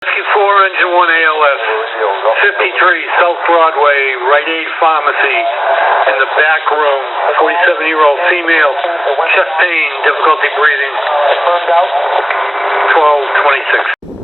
4 Engine 1 ALS, 53 South Broadway, Rite Aid Pharmacy, in the back room, 47-year-old female, chest pain, difficulty breathing, 12:26.